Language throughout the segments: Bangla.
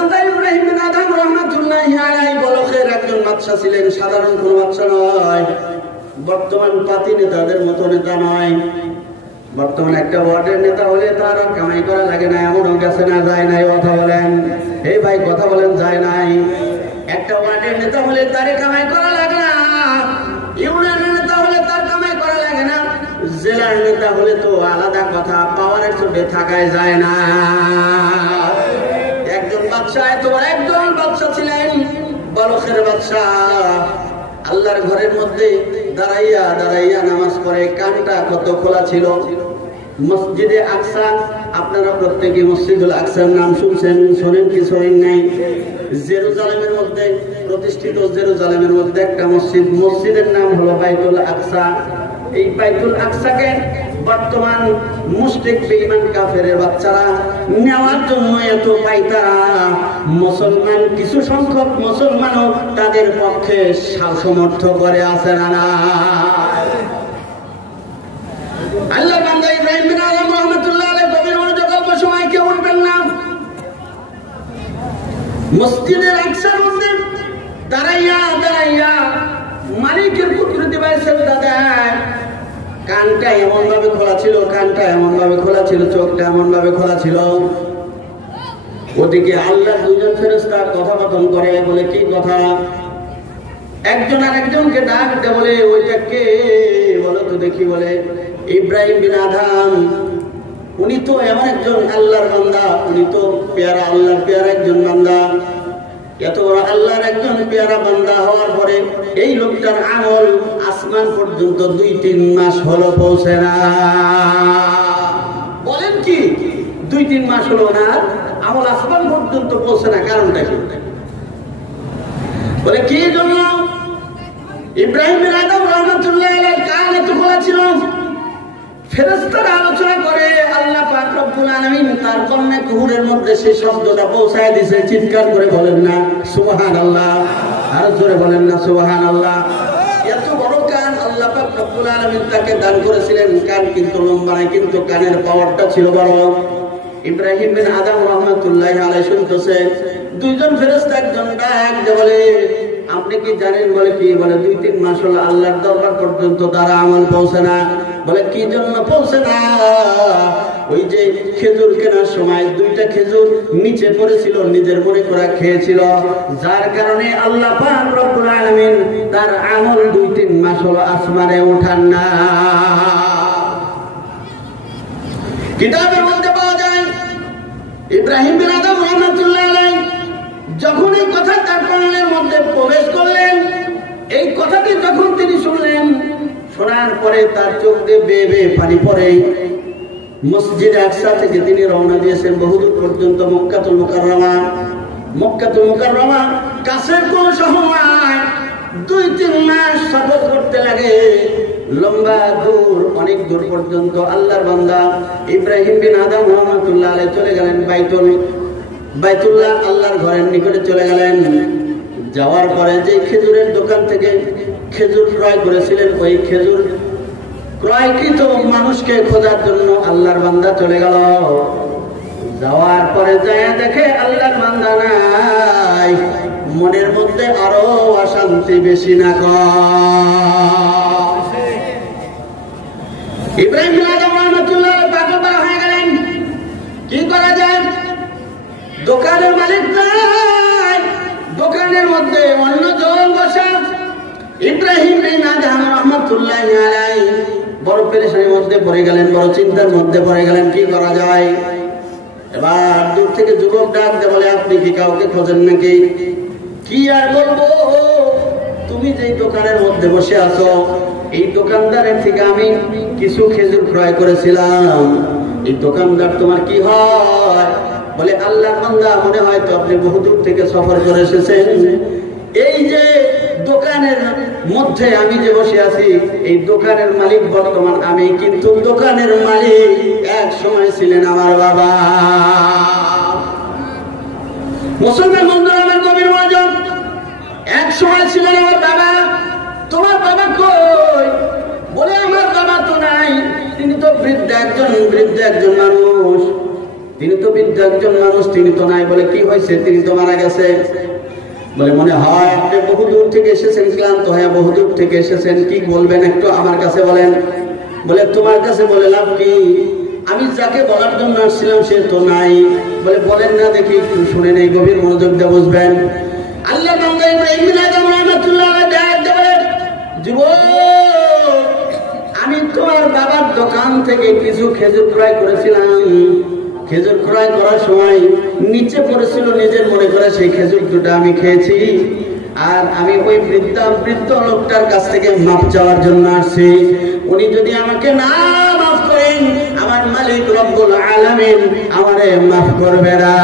বান্দা ইব্রাহিম বিন আদম রাহমাতুল্লাহি আলাইহি বলখের একজন বাদশা ছিলেন, সাধারণ কোন বাদশা নয়, বর্তমান পাতি নেতাদের মতো নেতা নয়। বর্তমানে একটা ওয়ার্ডের নেতা হলে তার আর কামাই করা লাগে না, এমনও গেছে না যায় নাই, কথা বলেন এই ভাই, কথা বলেন যায় নাই। একটা ওয়ার্ডের নেতা হলে তারে কামাই করা লাগে না, ইউনিয়নের নেতা হলে তার কামাই করা লাগে না, জেলার নেতা হলে তো আলাদা কথা, পাওয়ারের চোটে থাকায় যায় না। একজন বাদশা, এত বড় একজন বাদশা ছিলেন, বলখের বাদশা, আল্লাহর ঘরের মধ্যে দাঁড়াইয়া দাঁড়াইয়া নামাজ পড়ে, কানটা কত খোলা ছিল। মসজিদে আকসা, আপনারা প্রত্যেকে মসজিদুল আকসার নাম শুনছেন, শোনেন কি শোনেন নাই? জেরুজালেমের মধ্যে প্রতিষ্ঠিত, জেরুজালেমের মধ্যে একটা মসজিদ, মসজিদের নাম হলো বাইতুল আকসা। এই বাইতুল আকসাকে বর্তমান মুশরিক বেঈমান কাফেরের বাচ্চারা নেওয়ার জন্য এত পাইতারা, মুসলমান কিছু সংখ্যক মুসলমানও তাদের পক্ষে সমর্থ করে আছে না। আল্লাহ বান্দা ইব্রাহিম বিন আদম রাহমাতুল্লাহ আলাইহি গভীর মনোযোগ, অল্প সময় কেউ উঠবেন না। মসজিদের আকসার মধ্যে দাঁড়াইয়া দাঁড়াইয়া মালিকের কুদরতি ভাই সেজদা দেয়। কানটা এমন ভাবে খোলা ছিল, কানটা এমন ভাবে খোলা ছিল, চোখটা এমন ভাবে খোলা ছিল। ওদিকে আল্লাহ দুজন ফেরেশতা কথোপকথন করে, বলে কি কথা? একজন আরেকজনকে ডাক দেয়, বলে ওইটা কে বলো তো দেখি। বলে ইব্রাহিম বিন আদম, উনি তো এমন একজন আল্লাহর বান্দা, উনি তো পেয়ারা, আল্লাহর পেয়ারা একজন বান্দা। এত বড় আল্লাহর একজন পেয়ারা বান্দা হওয়ার পরে এই লোকটার আমল আসমান পর্যন্ত 2-3 মাস হলো পৌঁছে না। বলেন কি 2-3 মাস হলো না, আমল আসমান পর্যন্ত পৌঁছে না? কারণটা কি? বলে কি জন্য? ইব্রাহিম বিন আদম রাহমাতুল্লাহ আলাইহির কান এত খোলা ছিল। ফেরেশতারা আলোচনা করে, আল্লাহ পাক রব্বুল আলামিন তার কর্ণে কুহুরের মধ্যে সেই শব্দটা পৌঁছায় দিয়েছে। চিৎকার করে বলেন না সুবহানাল্লাহ, আর জোরে বলেন না সুবহানাল্লাহ। এত বড় কান আল্লাহ পাক রব্বুল আলামিন তাকে দান করেছিলেন। কান কিন্তু লম্বা নয়, কিন্তু কানের পাওয়ারটা ছিল বড়। ইব্রাহিম বিন আদম রাহমাতুল্লাহি আলাইহি শুনতেছে, দুইজন ফেরেশতা একজন ডাক দিয়ে বলে, আপনি কি জানেন? বলে কি? বলে 2-3 মাস হলো আল্লাহর দরবার পর্যন্ত তারা আমল পৌঁছে না। বলে কি জন্য পৌঁছে না? ওই যে খেজুর কেনার সময় 2টা খেজুর নিচে পড়েছিল, নিজের মনে করে খেয়েছিল, যার কারণে আল্লাহ পাক রব্বুল আলামিন তার আমল 2-3 মাস হলো আসমানে উঠান না। কিতাবের মধ্যে পাওয়া যায়, ইব্রাহিম বিন আদম রাহমাতুল্লাহ আলাইহি যখন এই কথা তার কর্ণের মধ্যে প্রবেশ করলেন, এই কথাটি যখন তিনি শুনলেন, শোনার পরে তার চোখ দিয়ে বেয়ে বেয়ে পানি পড়ে। মসজিদে আকসা থেকে তিনি রওনা দিয়েছেন বহুদূর পর্যন্ত মক্কাতুল মুকাররমা। মক্কাতুল মুকাররমা কাছের কোন শহর নয়, 2-3 মাস সফর করতে লাগে, লম্বা দূর, অনেক দূর পর্যন্ত। আল্লাহর বান্দা ইব্রাহিম বিন আদম রাহমাতুল্লাহ আলাইহি চলে গেলেন বাইতুল্লাহ, আল্লাহর ঘরের নিকটে চলে গেলেন। যাওয়ার পরে যে খেজুরের দোকান থেকে খেজুর ক্রয় করেছিলেন, ওই খেজুর ক্রয়কৃত মানুষকে খোঁজার জন্য আল্লাহর বান্দা চলে গেল। যাওয়ার পরে যায় দেখে আল্লাহর বান্দা নাই, মনের মধ্যে আরো অশান্তি বেশি না কম। ইব্রাহিম বিন আদম রাহমাতুল্লাহ পাগল হয়ে গেলেন। কি করা যায়? দোকানের মালিক নাই, দোকানের মধ্যে অন্যজন বসা। ইব্রাহিম বিন আদম রাহমাতুল্লাহ আলাইহি বড় পেরেশানির মধ্যে পড়ে গেলেন, বড় চিন্তার মধ্যে পড়ে গেলেন, কি করা যায়? এবার দূর থেকে যুবক ডাক দিয়ে বলে, আপনি কি কাউকে খোঁজেন নাকি? কি আর বলবো, তুমি যেই দোকানের মধ্যে বসে আছো, এই দোকানদারের থেকে আমি কিছু খেজুর ক্রয় করেছিলাম। এই দোকানদার তোমার কি হয়? বলে, আল্লাহর বান্দা, মনে হয় তো আপনি বহুদূর থেকে সফর করে এসেছেন। এই যে দোকানের মধ্যে আমি যে বসে আছি, এই দোকানের মালিক বর্তমান আমি, কিন্তু দোকানের মালিক এক সময় ছিলেন আমার বাবা। মুসলমান বন্ধুরা আমার গভীর মনোযোগ, এক সময় ছিলেন আমার বাবা। তোমার বাবা কই? বলে, আমার বাবা তো নাই, তিনি তো বৃদ্ধ একজন মানুষ। তিনি তো বৃদ্ধ একজন মানুষ, তিনি তো নাই। বলে কি হয়েছে? তিনি তো মারা গেছে। বলে মনে হয় আপনি বহু দূর থেকে এসেছেন, ক্লান্ত হয়ে বহু দূর থেকে এসেছেন, কি বলবেন একটু আমার কাছে বলেন। বলে তোমার কাছে বলে লাভ কি? আমি যাকে বলার জন্য আসছিলাম সে তো নাই। বলে বলেন না দেখি, একটু শুনে নেই, গভীর মনোযোগ দিয়ে বুঝবেন। আল্লাহ বান্দা ইব্রাহিম বিন আদম রাহমাতুল্লাহ আলাইহি ডাক দেন, যুবক, আমি তোমার বাবার দোকান থেকে কিছু খেজুর ক্রয় করেছিলাম। খেজুর ক্রয় করার সময় নিচে পড়েছিল, নিজের মনে করে সেই খেজুর দুটো আমি খেয়েছি। আর আমি ওই বৃদ্ধ লোকটার কাছ থেকে মাফ চাওয়ার জন্য আসছি। উনি যদি আমাকে না মাফ করেন, আমার মালিক রব্বুল আলামিন আমারে মাফ করবে না।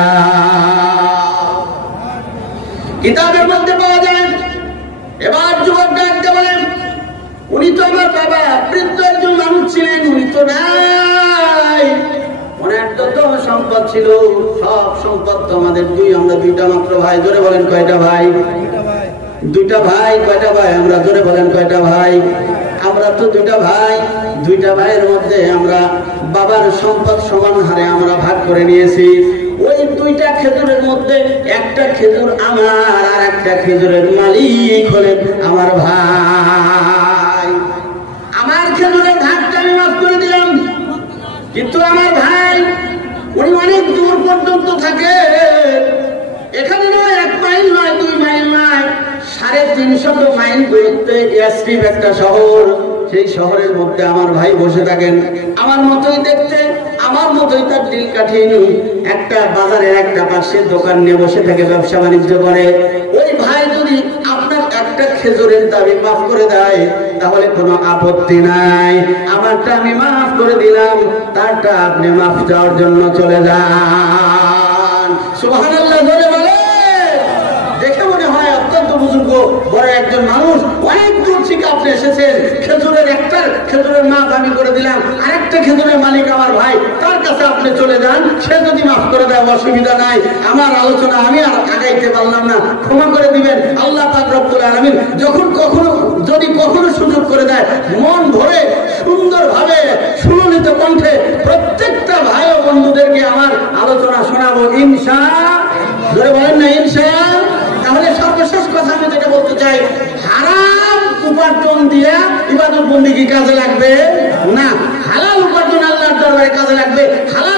কিতাবের মধ্যে পাওয়া যায়। এবার যুবক ডাকতে বলেন, উনি তো আমার বাবা, বৃদ্ধ একজন মানুষ ছিলেন, উনি তো নাই। ওনার যত সম্পদ ছিল, সব সম্পদ তো আমাদের আমরা দুইটা মাত্র ভাই। জোরে বলেন কয়টা ভাই? দুইটা ভাই। কয়টা ভাই? আমরা জোরে বলেন কয়টা ভাই? আমরা তো দুইটা ভাই। দুইটা ভাইয়ের মধ্যে আমরা বাবার সম্পদ সমান হারে আমরা ভাগ করে নিয়েছি। ওই দুইটা খেজুরের মধ্যে একটা খেজুর আমার, আর একটা খেজুরের মালিক হলেন আমার ভাই। আমার খেজুরের ভাগটা আমি মাফ করে দিলাম, কিন্তু আমার ভাই উনি অনেক দূর পর্যন্ত থাকে। এখানে নয়, 1 মাইল নয়, 2 মাইল নয়, 350 মাইল দূরত্বে ইয়াসরিব একটা শহর। সেই শহরের মধ্যে আমার ভাই বসে থাকেন, আমার মতোই দেখতে, আমার মতোই তার দিল কাঠিন। একটা বাজারের একটা পাশে দোকান নিয়ে বসে থাকে, ব্যবসা বাণিজ্য করে। ওই ভাই যদি আপনার একটা খেজুরের দাবি মাফ করে দেয়, তাহলে কোনো আপত্তি নাই। আমারটা আমি মাফ করে দিলাম, তারটা আপনি মাফ চাওয়ার জন্য চলে যান। সুবহানাল্লাহ বলে বলে। দেখে মনে হয় অত্যন্ত বুজুর্গ বড় একজন মানুষ, অনেক দূর থেকে আপনি এসেছেন। খেজুরের মাফ আমি করে দিলাম, আরেকটা খেজুরের মালিক আমার ভাই, তার কাছে আপনি চলে যান, সে যদি মাফ করে দেয় অসুবিধা নাই। আমার আলোচনা আমি আর আগাইতে পারলাম না, ক্ষমা করে দিবেন। আল্লাহ পাক রব্বুল আলামিন যদি কখনো সুযোগ করে দেয়, মন ভরে সুন্দরভাবে সুললিত কণ্ঠে প্রত্যেকটা ভাই ও বন্ধুদেরকে আমার আলোচনা শোনাবো ইনশাআল্লাহ। ধরে বলেন না ইনশাআল্লাহ। তাহলে সর্বশেষ কথা আমি যেটা বলতে চাই, হারাম উপার্জন দিয়ে ইবাদত বন্দেগী কাজে লাগবে না, হালাল উপার্জন আল্লাহর দরবারে কাজে লাগবে। হালাল